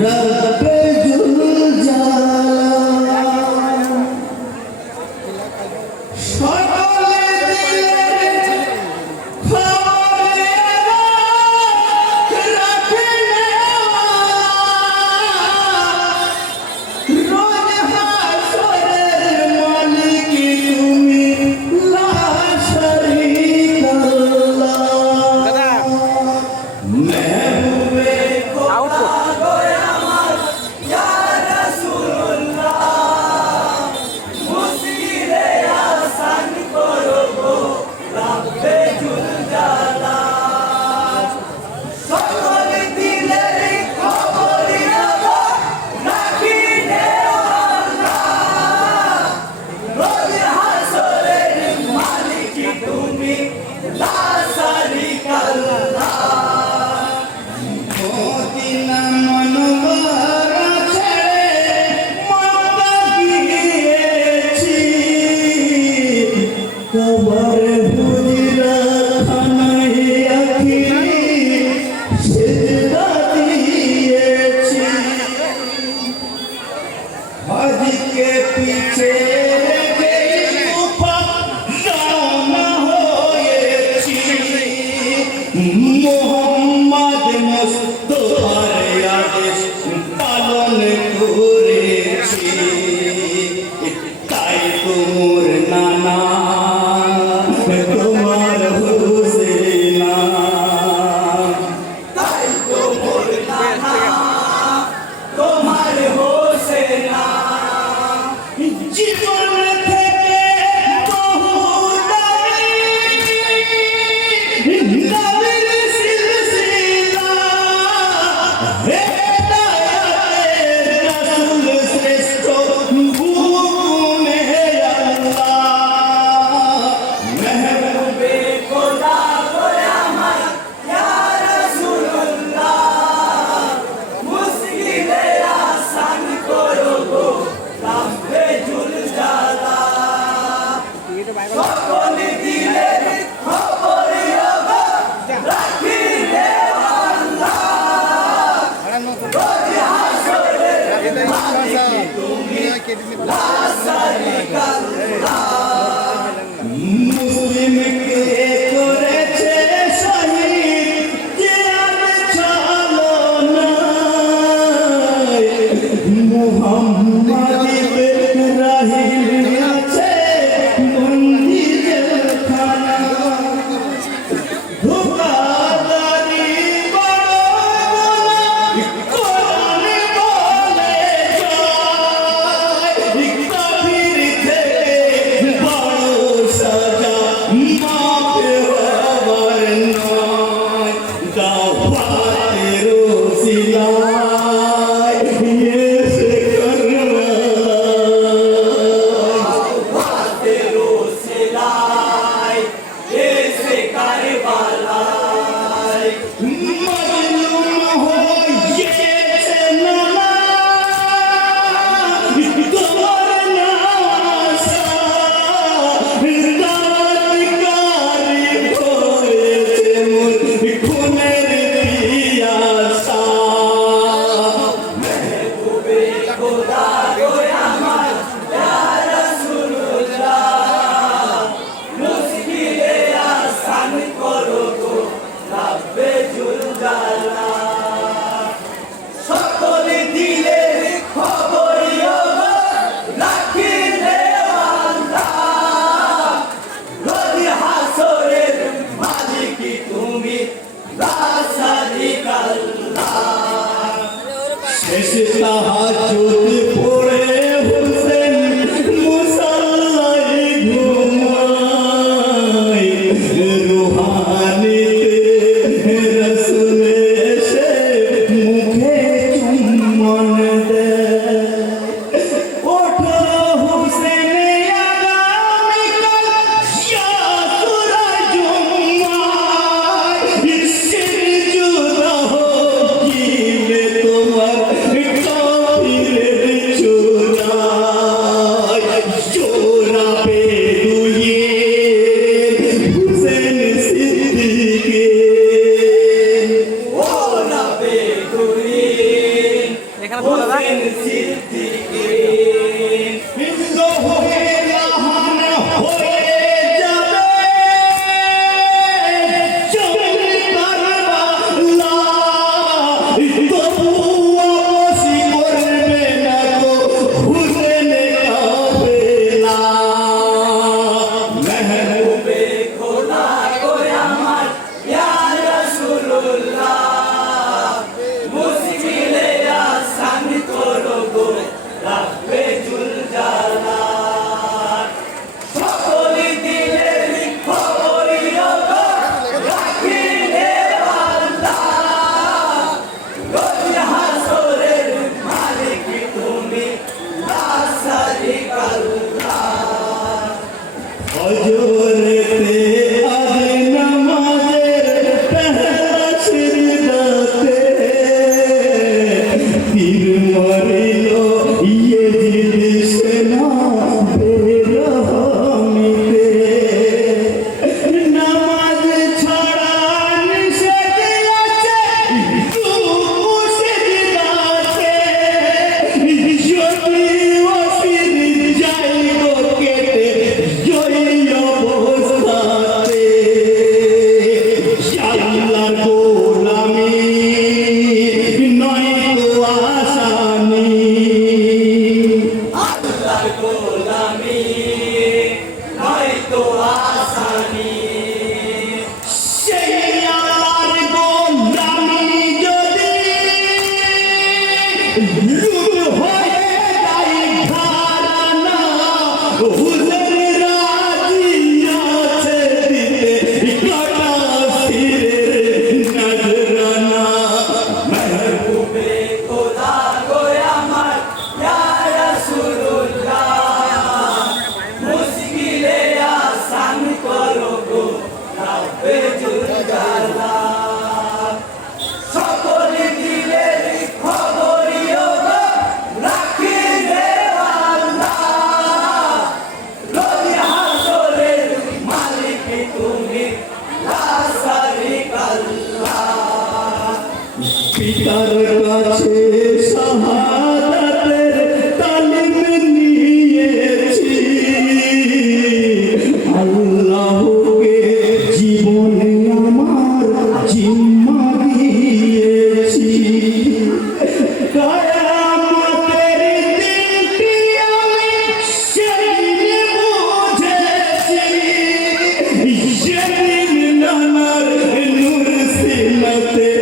रब Yeah. তুমি से muerte.